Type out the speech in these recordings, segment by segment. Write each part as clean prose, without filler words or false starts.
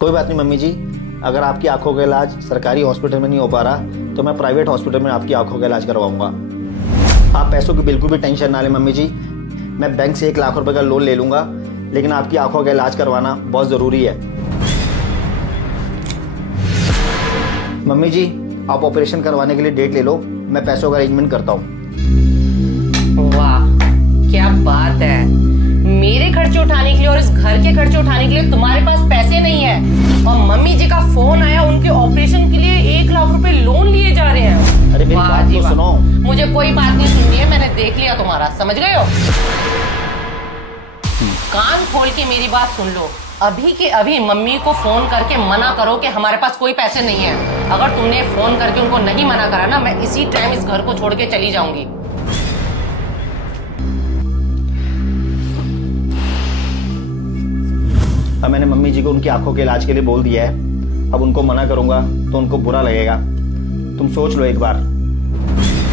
कोई बात नहीं मम्मी जी, अगर आपकी आंखों का इलाज सरकारी हॉस्पिटल में नहीं हो पा रहा तो मैं प्राइवेट हॉस्पिटल में आपकी आंखों का इलाज करवाऊंगा। आप पैसों की बिल्कुल भी टेंशन ना लें मम्मी जी, मैं बैंक से 1 लाख रुपए का लोन ले लूंगा, लेकिन आपकी आंखों का इलाज करवाना बहुत ज़रूरी है। मम्मी जी, आप ऑपरेशन करवाने के लिए डेट ले लो, मैं पैसों का अरेंजमेंट करता हूँ। वाह क्या बात है, मेरे खर्चे उठाने के लिए और इस घर के खर्चे उठाने के लिए तुम्हारे पास पैसे नहीं है, और मम्मी जी का फोन आया उनके ऑपरेशन के लिए 1 लाख रुपए लोन लिए जा रहे हैं। अरे मेरी बात तो सुनो। मुझे कोई बात नहीं सुननी है, मैंने देख लिया तुम्हारा, समझ गए हो? कान खोल के मेरी बात सुन लो, अभी के अभी मम्मी को फोन करके मना करो कि हमारे पास कोई पैसे नहीं है। अगर तुमने फोन करके उनको नहीं मना करा ना, मैं इसी टाइम इस घर को छोड़ के चली जाऊंगी। अब मैंने मम्मी जी को उनकी आंखों के इलाज के लिए बोल दिया है, अब उनको मना करूंगा तो उनको बुरा लगेगा। तुम सोच लो एक बार।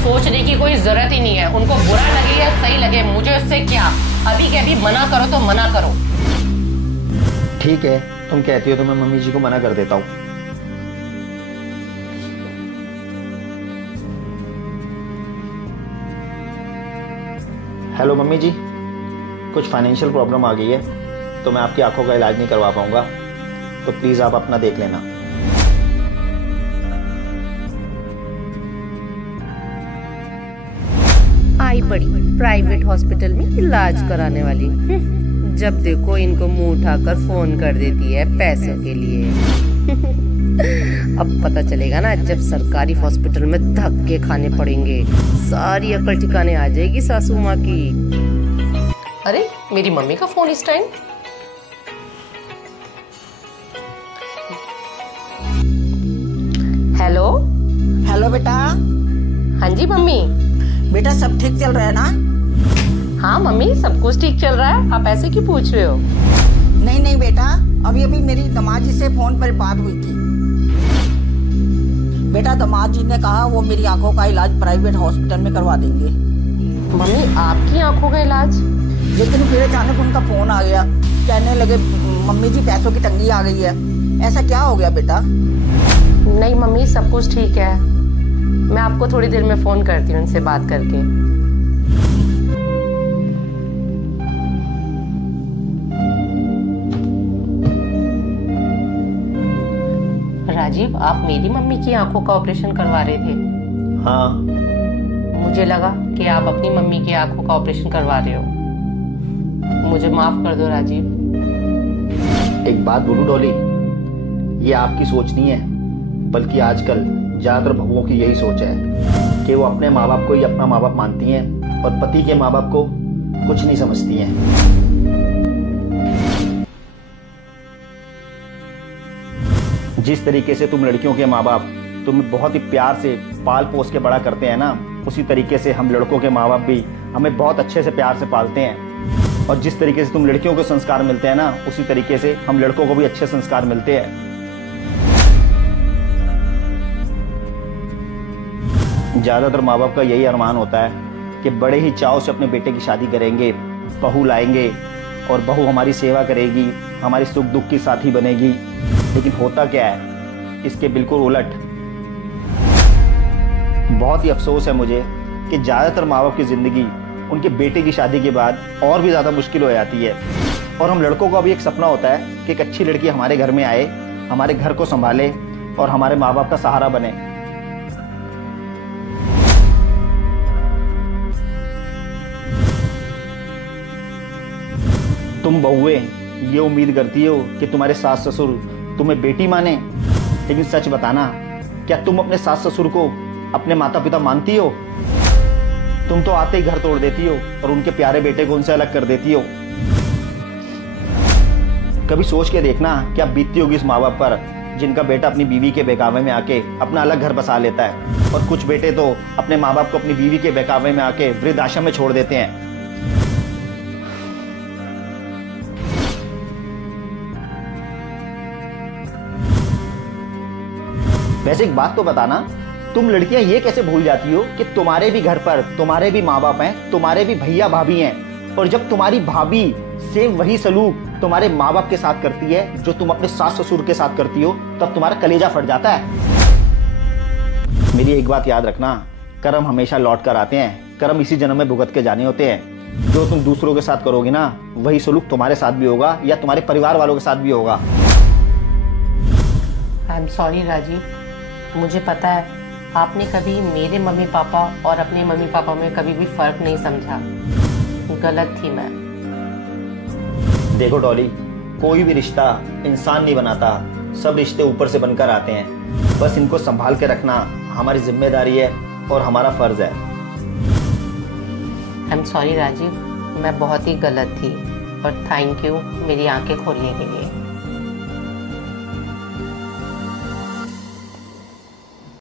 सोचने की कोई जरूरत ही नहीं है, उनको बुरा लगे या सही लगे मुझे उससे क्या, अभी के अभी मना करो तो मना करो। ठीक है, तुम कहती हो तो मैं मम्मी जी को मना कर देता हूँ। हेलो मम्मी जी, कुछ फाइनेंशियल प्रॉब्लम आ गई है तो मैं आपकी आंखों का इलाज नहीं करवा पाऊंगा, तो प्लीज आप अपना देख लेना। आई पड़ी प्राइवेट हॉस्पिटल में इलाज कराने वाली, जब देखो इनको मुंह उठाकर फोन कर देती है पैसों के लिए। अब पता चलेगा ना, जब सरकारी हॉस्पिटल में धक्के खाने पड़ेंगे, सारी अकल ठिकाने आ जाएगी सासू माँ की। अरे मेरी मम्मी का फोन इस टाइम। हेलो हेलो बेटा। हाँ जी मम्मी। बेटा सब ठीक चल रहा है ना? हाँ मम्मी, सब कुछ ठीक चल रहा है, आप ऐसे क्यों पूछ रहे हो? नहीं नहीं बेटा, अभी अभी मेरी दामाद जी से फोन पर बात हुई थी। बेटा दामाद जी ने कहा वो मेरी आंखों का इलाज प्राइवेट हॉस्पिटल में करवा देंगे। मम्मी आपकी आंखों का इलाज? लेकिन फिर अचानक उनका फोन आ गया, कहने लगे मम्मी जी पैसों की तंगी आ गई है। ऐसा क्या हो गया बेटा? नहीं मम्मी, सब कुछ ठीक है, मैं आपको थोड़ी देर में फोन करती हूँ उनसे बात करके। राजीव, आप मेरी मम्मी की आंखों का ऑपरेशन करवा रहे थे? हाँ। मुझे लगा कि आप अपनी मम्मी की आंखों का ऑपरेशन करवा रहे हो, मुझे माफ कर दो राजीव। एक बात बोलूं डॉली, ये आपकी सोच नहीं है, बल्कि आजकल ज्यादातर बहुओं की यही सोच है कि वो अपने माँ बाप को ही अपना माँ बाप मानती हैं और पति के माँ बाप को कुछ नहीं समझती हैं। जिस तरीके से तुम लड़कियों के माँ बाप तुम्हें बहुत ही प्यार से पाल पोस के बड़ा करते हैं ना, उसी तरीके से हम लड़कों के माँ बाप भी हमें बहुत अच्छे से प्यार से पालते हैं। और जिस तरीके से तुम लड़कियों को संस्कार मिलते हैं ना, उसी तरीके से हम लड़कों को भी अच्छे संस्कार मिलते हैं। ज्यादातर माँ बाप का यही अरमान होता है कि बड़े ही चाव से अपने बेटे की शादी करेंगे, बहू लाएंगे और बहू हमारी सेवा करेगी, हमारी सुख दुख की साथी बनेगी। लेकिन होता क्या है, इसके बिल्कुल उलट। बहुत ही अफसोस है मुझे कि ज्यादातर माँ बाप की जिंदगी उनके बेटे की शादी के बाद और भी ज्यादा मुश्किल हो जाती है। और हम लड़कों का भी एक सपना होता है कि एक अच्छी लड़की हमारे घर में आए, हमारे घर को संभाले और हमारे माँ बाप का सहारा बने। तुम बहुएं ये उम्मीद करती हो कि तुम्हारे सास ससुर तुम्हें बेटी माने, लेकिन सच बताना, क्या तुम अपने सास ससुर को अपने माता पिता मानती हो? तुम तो आते ही घर तोड़ देती हो और उनके प्यारे बेटे को उनसे अलग कर देती हो। कभी सोच के देखना क्या बीतती होगी इस माँ बाप पर जिनका बेटा अपनी बीवी के बहकावे में आके अपना अलग घर बसा लेता है, और कुछ बेटे तो अपने माँ बाप को अपनी बीवी के बहकावे में आके वृद्ध आश्रम में छोड़ देते हैं। वैसे एक बात तो बताना, तुम लड़कियां ये कैसे भूल जाती हो कि तुम्हारे भी घर पर तुम्हारे भी माँ बाप हैं, तुम्हारे भी भैया भाभी हैं, और जब तुम्हारी भाभी सेम वही सलूक तुम्हारे माँ बाप के साथ करती है जो तुम अपने सास ससुर के साथ करती हो, तब तुम्हारा कलेजा फट जाता है। मेरी एक बात याद रखना, कर्म हमेशा लौट कर आते हैं, कर्म इसी जन्म में भुगत के जाने होते हैं। जो तुम दूसरों के साथ करोगे ना, वही सलूक तुम्हारे साथ भी होगा या तुम्हारे परिवार वालों के साथ भी होगा। आई एम सॉरी राजीव, मुझे पता है आपने कभी मेरे मम्मी पापा और अपने मम्मी पापा में कभी भी फर्क नहीं समझा। गलत थी मैं। देखो डॉली, कोई भी रिश्ता इंसान नहीं बनाता, सब रिश्ते ऊपर से बनकर आते हैं। बस इनको संभाल के रखना हमारी जिम्मेदारी है और हमारा फर्ज है। आई एम सॉरी राजीव, मैं बहुत ही गलत थी और थैंक यू मेरी आंखें खोलने के लिए।